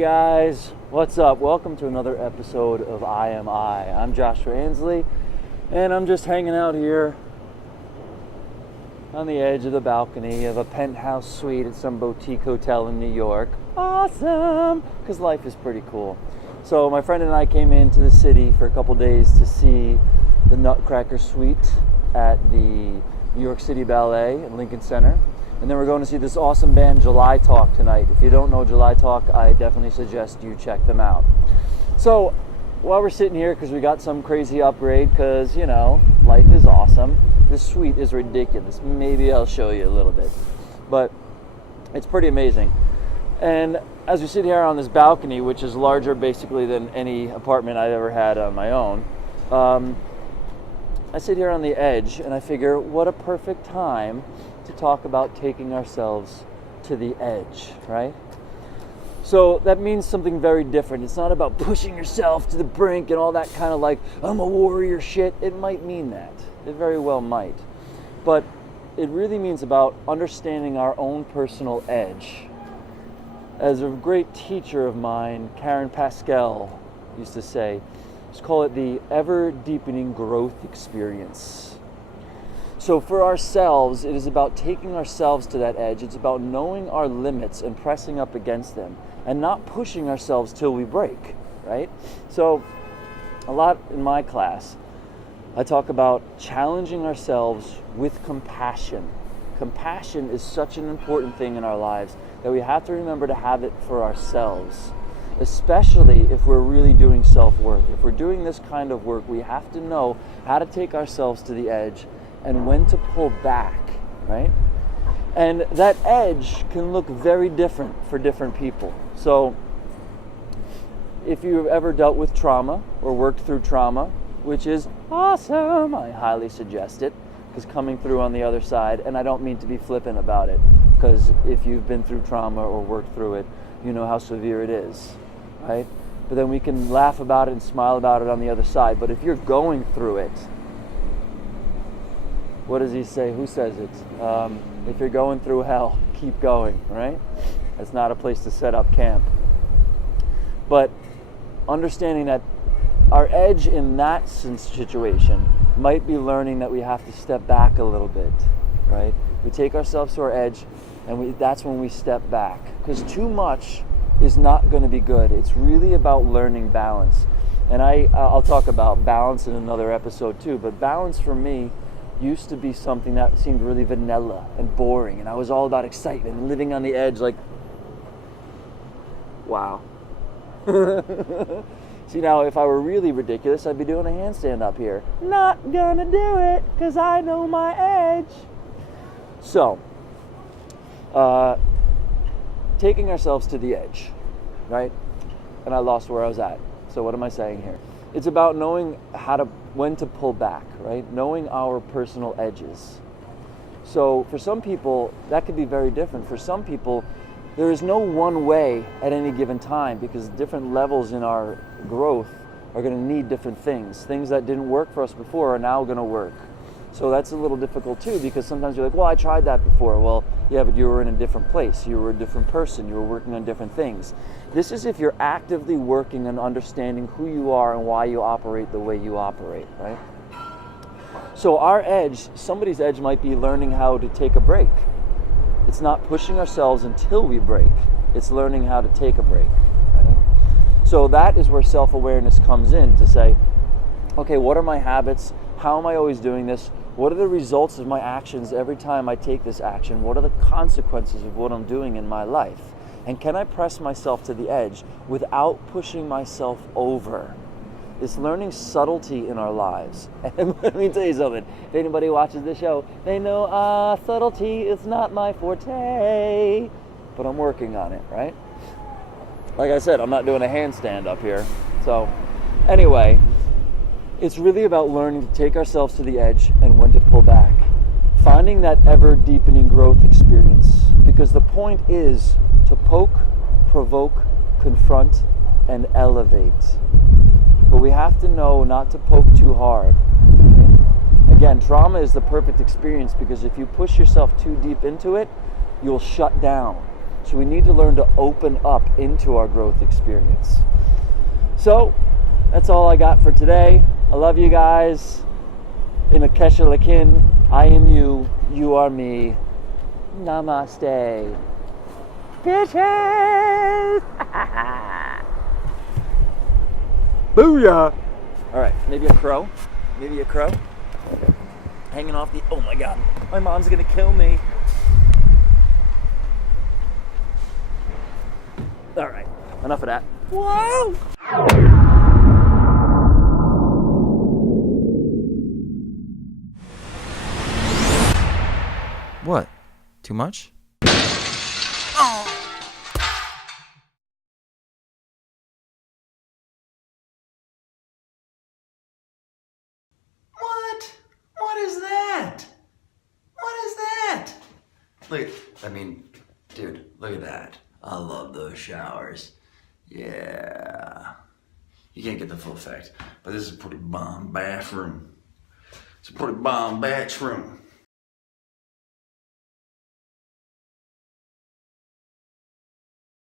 guys, what's up? Welcome to another episode of I Am I. I'm Joshua Ansley, and I'm just hanging out here on the edge of the balcony of a penthouse suite at some boutique hotel in New York. Awesome! Because life is pretty cool. So my friend and I came into the city for a couple days to see the Nutcracker Suite at the New York City Ballet at Lincoln Center. And then we're going to see this awesome band, July Talk, tonight. If you don't know July Talk, I definitely suggest you check them out. So, while we're sitting here, because we got some crazy upgrade, because, you know, life is awesome. This suite is ridiculous. Maybe I'll show you a little bit. But it's pretty amazing. And as we sit here on this balcony, which is larger basically than any apartment I've ever had on my own, I sit here on the edge and I figure, what a perfect time to talk about taking ourselves to the edge, right? So that means something very different. It's not about pushing yourself to the brink and all that kind of like, I'm a warrior shit. It might mean that. It very well might. But it really means about understanding our own personal edge. As a great teacher of mine, Karen Pascal, used to say, let's call it the ever-deepening growth experience. So for ourselves, it is about taking ourselves to that edge. It's about knowing our limits and pressing up against them and not pushing ourselves till we break, right? So a lot in my class, I talk about challenging ourselves with compassion. Compassion is such an important thing in our lives that we have to remember to have it for ourselves, especially if we're really doing self-work. If we're doing this kind of work, we have to know how to take ourselves to the edge and when to pull back, right? And that edge can look very different for different people. So if you've ever dealt with trauma or worked through trauma, which is awesome, I highly suggest it, because coming through on the other side, and I don't mean to be flippant about it, because if you've been through trauma or worked through it, you know how severe it is, right? But then we can laugh about it and smile about it on the other side. But if you're going through it, what does he say? Who says it? If you're going through hell, keep going, right? It's not a place to set up camp. But understanding that our edge in that situation might be learning that we have to step back a little bit, right? We take ourselves to our edge, and that's when we step back. Because too much is not going to be good. It's really about learning balance. And I'll talk about balance in another episode too, but balance for me used to be something that seemed really vanilla and boring, and I was all about excitement and living on the edge like, wow. See, now if I were really ridiculous, I'd be doing a handstand up here. Not gonna do it, because I know my edge. So, taking ourselves to the edge, right? And I lost where I was at. So what am I saying here? It's about knowing when to pull back, right? Knowing our personal edges. So for some people, that could be very different. For some people, there is no one way at any given time, because different levels in our growth are going to need different things. Things that didn't work for us before are now going to work. So that's a little difficult too, because sometimes you're like, well, I tried that before. Well, yeah, but you were in a different place. You were a different person. You were working on different things. This is if you're actively working and understanding who you are and why you operate the way you operate, right? So our edge, somebody's edge might be learning how to take a break. It's not pushing ourselves until we break. It's learning how to take a break, right? So that is where self-awareness comes in, to say, okay, what are my habits? How am I always doing this? What are the results of my actions every time I take this action? What are the consequences of what I'm doing in my life? And can I press myself to the edge without pushing myself over? It's learning subtlety in our lives. And let me tell you something. If anybody watches this show, they know subtlety is not my forte. But I'm working on it, right? Like I said, I'm not doing a handstand up here. So anyway, it's really about learning to take ourselves to the edge and when to pull back. Finding that ever-deepening growth experience. Because the point is to poke, provoke, confront, and elevate. But we have to know not to poke too hard. Okay? Again, trauma is the perfect experience, because if you push yourself too deep into it, you'll shut down. So we need to learn to open up into our growth experience. So that's all I got for today. I love you guys. In Akesha Lakin, I am you, you are me. Namaste. Bitches! Booyah! Alright, maybe a crow. Maybe a crow. Hanging off the... Oh my god. My mom's gonna kill me. Alright, enough of that. Whoa! What? Too much? What? What is that? What is that? Look, dude, look at that. I love those showers. Yeah. You can't get the full effect, but this is a pretty bomb bathroom. It's a pretty bomb bathroom.